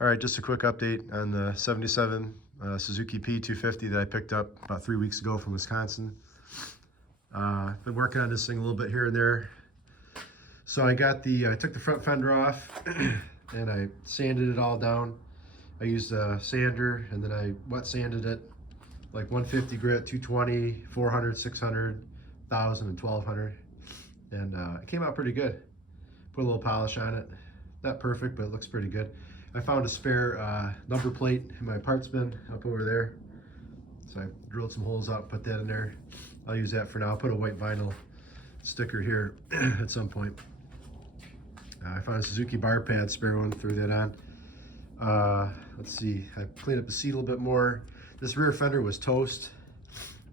All right, just a quick update on the 77 Suzuki PE250 that I picked up about 3 weeks ago from Wisconsin. Been working on this thing a little bit here and there. So I took the front fender off and I sanded it all down. I used a sander and then I wet sanded it, like 150 grit, 220, 400, 600, 1000, and 1200. And it came out pretty good. Put a little polish on it. Not perfect, but it looks pretty good. I found a spare number plate in my parts bin up over there. So I drilled some holes out, put that in there. I'll use that for now. I'll put a white vinyl sticker here at some point. I found a Suzuki bar pad, spare one, threw that on. Let's see, I cleaned up the seat a little bit more. This rear fender was toast.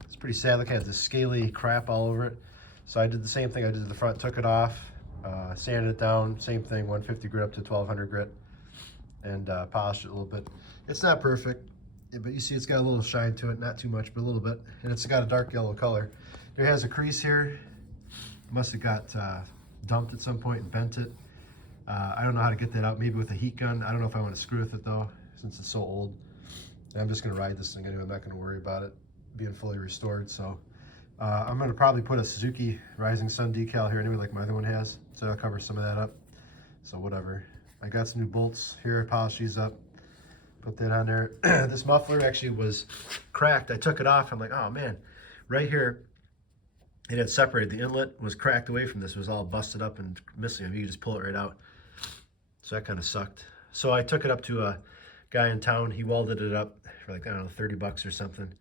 It's pretty sad, look at this scaly crap all over it. So I did the same thing I did to the front, took it off, sanded it down, same thing, 150 grit up to 1200 grit. And polished it a little bit. It's not perfect, but you see it's got a little shine to it, not too much, but a little bit. And it's got a dark yellow color. There has a crease here. Must have got dumped at some point and bent it. I don't know how to get that out, maybe with a heat gun. I don't know if I want to screw with it though, since it's so old. And I'm just gonna ride this thing anyway. I'm not gonna worry about it being fully restored. So I'm gonna probably put a Suzuki Rising Sun decal here anyway, like my other one has. So that'll cover some of that up. So whatever. I got some new bolts here, polished these up, put that on there. This muffler actually was cracked. I took it off, I'm like, oh man, right here, it had separated. The inlet was cracked away from this. It was all busted up and missing. I mean, you could just pull it right out. So that kind of sucked. So I took it up to a guy in town. He welded it up for like, I don't know, 30 bucks or something.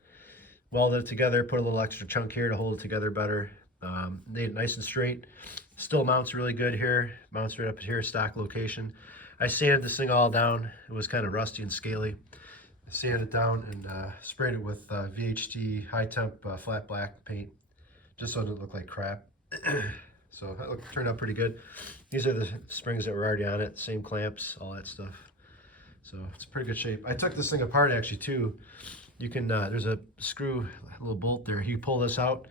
Welded it together, put a little extra chunk here to hold it together better. Made it nice and straight. Still mounts really good here. Mounts right up here, stock location. I sanded this thing all down. It was kind of rusty and scaly. I sanded it down and sprayed it with VHT high temp flat black paint, just so it didn't look like crap. So that turned out pretty good. These are the springs that were already on it, same clamps, all that stuff. So it's pretty good shape. I took this thing apart actually too. You can, there's a screw, a little bolt there. You pull this out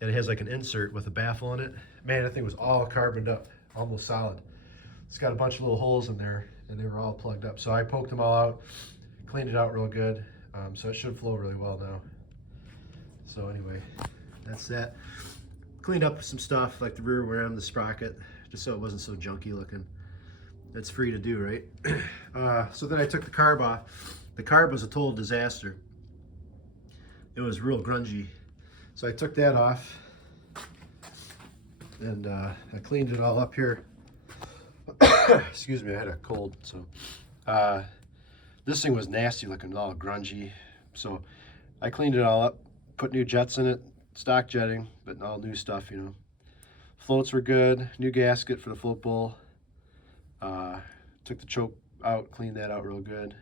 and it has like an insert with a baffle in it. Man, that thing was all carboned up, almost solid. It's got a bunch of little holes in there and they were all plugged up. So I poked them all out, cleaned it out real good. So it should flow really well now. So anyway, that's that. Cleaned up some stuff like the rear rim, the sprocket, just so it wasn't so junky looking. That's free to do, right? So then I took the carb off. The carb was a total disaster. It was real grungy. So I took that off and I cleaned it all up here. Excuse me, I had a cold. So this thing was nasty looking, all grungy. So I cleaned it all up, put new jets in it, stock jetting, but all new stuff, you know. Floats were good, new gasket for the float bowl. Took the choke out, cleaned that out real good.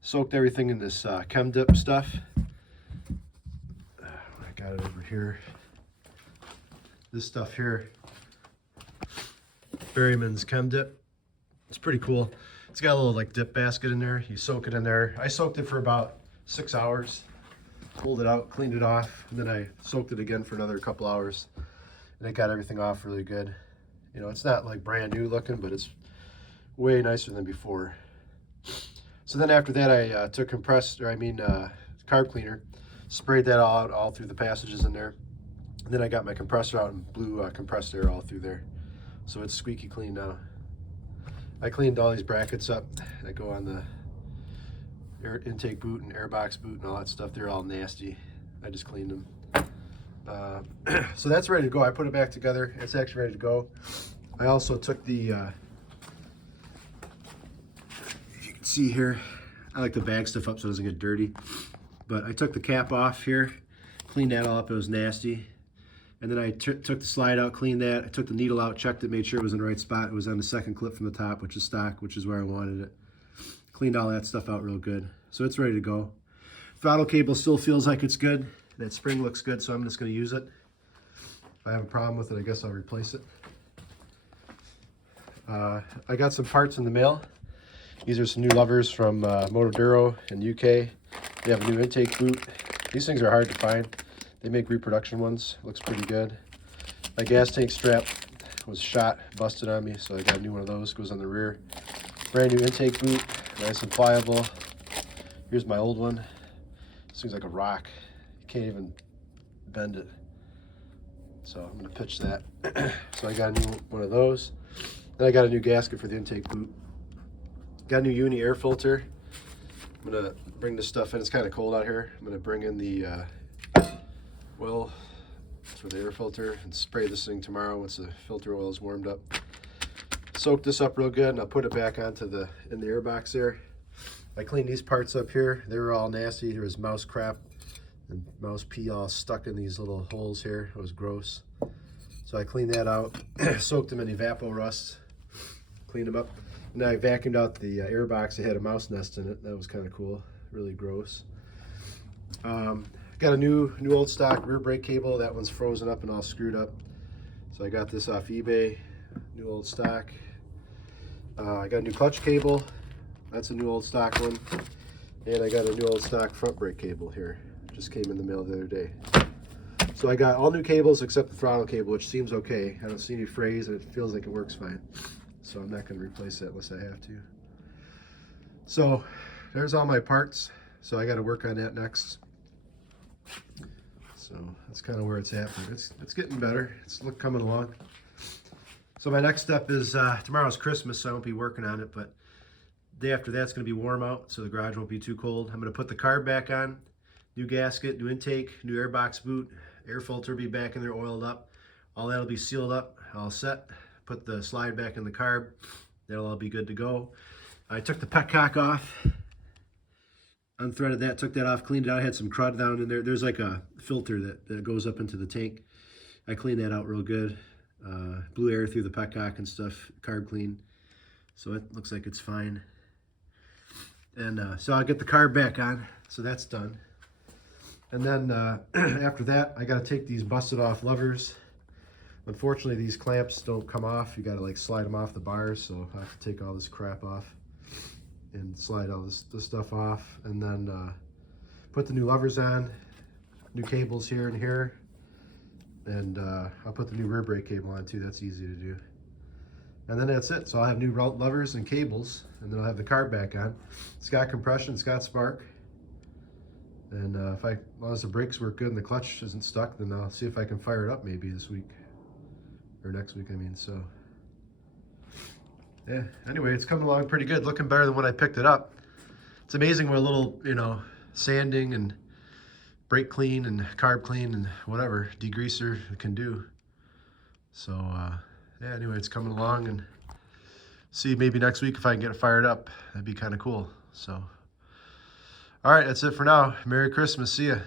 Soaked everything in this chem dip stuff. I got it over here. This stuff here, Berryman's chem dip. It's pretty cool. It's got a little like dip basket in there. You soak it in there. I soaked it for about 6 hours. Pulled it out, cleaned it off, and then I soaked it again for another couple hours. And it got everything off really good. You know, it's not like brand new looking, but it's way nicer than before. So then after that, I took carb cleaner, sprayed that all out, all through the passages in there. And then I got my compressor out and blew compressed air all through there. So it's squeaky clean now. I cleaned all these brackets up that go on the air intake boot and airbox boot and all that stuff. They're all nasty. I just cleaned them. So that's ready to go. I put it back together. It's actually ready to go. I also took the, if you can see here, I like to bag stuff up so it doesn't get dirty. But I took the cap off here, cleaned that all up. It was nasty. And then I took the slide out, cleaned that. I took the needle out, checked it, made sure it was in the right spot. It was on the second clip from the top, which is stock, which is where I wanted it. Cleaned all that stuff out real good. So it's ready to go. Throttle cable still feels like it's good. That spring looks good, so I'm just going to use it. If I have a problem with it, I guess I'll replace it. I got some parts in the mail. These are some new levers from Motoduro in UK. They have a new intake boot. These things are hard to find. They make reproduction ones. Looks pretty good. My gas tank strap was shot, busted on me, so I got a new one of those. Goes on the rear. Brand new intake boot, nice and pliable. Here's my old one. This thing's like a rock. You can't even bend it. So I'm gonna pitch that. So I got a new one of those. Then I got a new gasket for the intake boot. Got a new uni air filter. I'm gonna bring this stuff in. It's kind of cold out here. I'm gonna bring in the oil for the air filter and spray this thing tomorrow once the filter oil is warmed up. Soak this up real good and I'll put it back onto in the air box there. I cleaned these parts up here. They were all nasty. There was mouse crap and mouse pee all stuck in these little holes here. It was gross. So I cleaned that out, soaked them in Evapo Rust, cleaned them up. And I vacuumed out the air box. It had a mouse nest in it. That was kind of cool, really gross. Got a new old stock rear brake cable. That one's frozen up and all screwed up. So I got this off eBay, new old stock. I got a new clutch cable. That's a new old stock one. And I got a new old stock front brake cable here. Just came in the mail the other day. So I got all new cables except the throttle cable, which seems okay. I don't see any frays and it feels like it works fine. So I'm not going to replace that unless I have to. So there's all my parts. So I got to work on that next. So that's kind of where it's at. But it's getting better. It's coming along. So my next step is tomorrow's Christmas, so I won't be working on it. But the day after that's going to be warm out, so the garage won't be too cold. I'm going to put the carb back on. New gasket, new intake, new airbox boot. Air filter will be back in there oiled up. All that'll be sealed up, all set. Put the slide back in the carb. That'll all be good to go. I took the petcock off, unthreaded that, took that off, cleaned it out. I had some crud down in there. There's like a filter that goes up into the tank. I cleaned that out real good. Blew air through the petcock and stuff, carb clean. So it looks like it's fine. And so I'll get the carb back on. So that's done. And then after that, I got to take these busted off levers. Unfortunately, these clamps don't come off. You got to like slide them off the bars, so I have to take all this crap off and slide all this stuff off, and then put the new levers on, new cables here and here, and I'll put the new rear brake cable on too. That's easy to do. And then that's it. So I'll have new levers and cables, and then I'll have the carb back on. It's got compression, it's got spark. And as long as the brakes work good and the clutch isn't stuck, then I'll see if I can fire it up maybe this week. Or next week, I mean, so. Yeah, anyway, it's coming along pretty good. Looking better than when I picked it up. It's amazing what a little, sanding and brake clean and carb clean and whatever, degreaser can do. So, yeah, anyway, it's coming along, and see maybe next week if I can get it fired up. That'd be kind of cool, so. All right, that's it for now. Merry Christmas. See ya.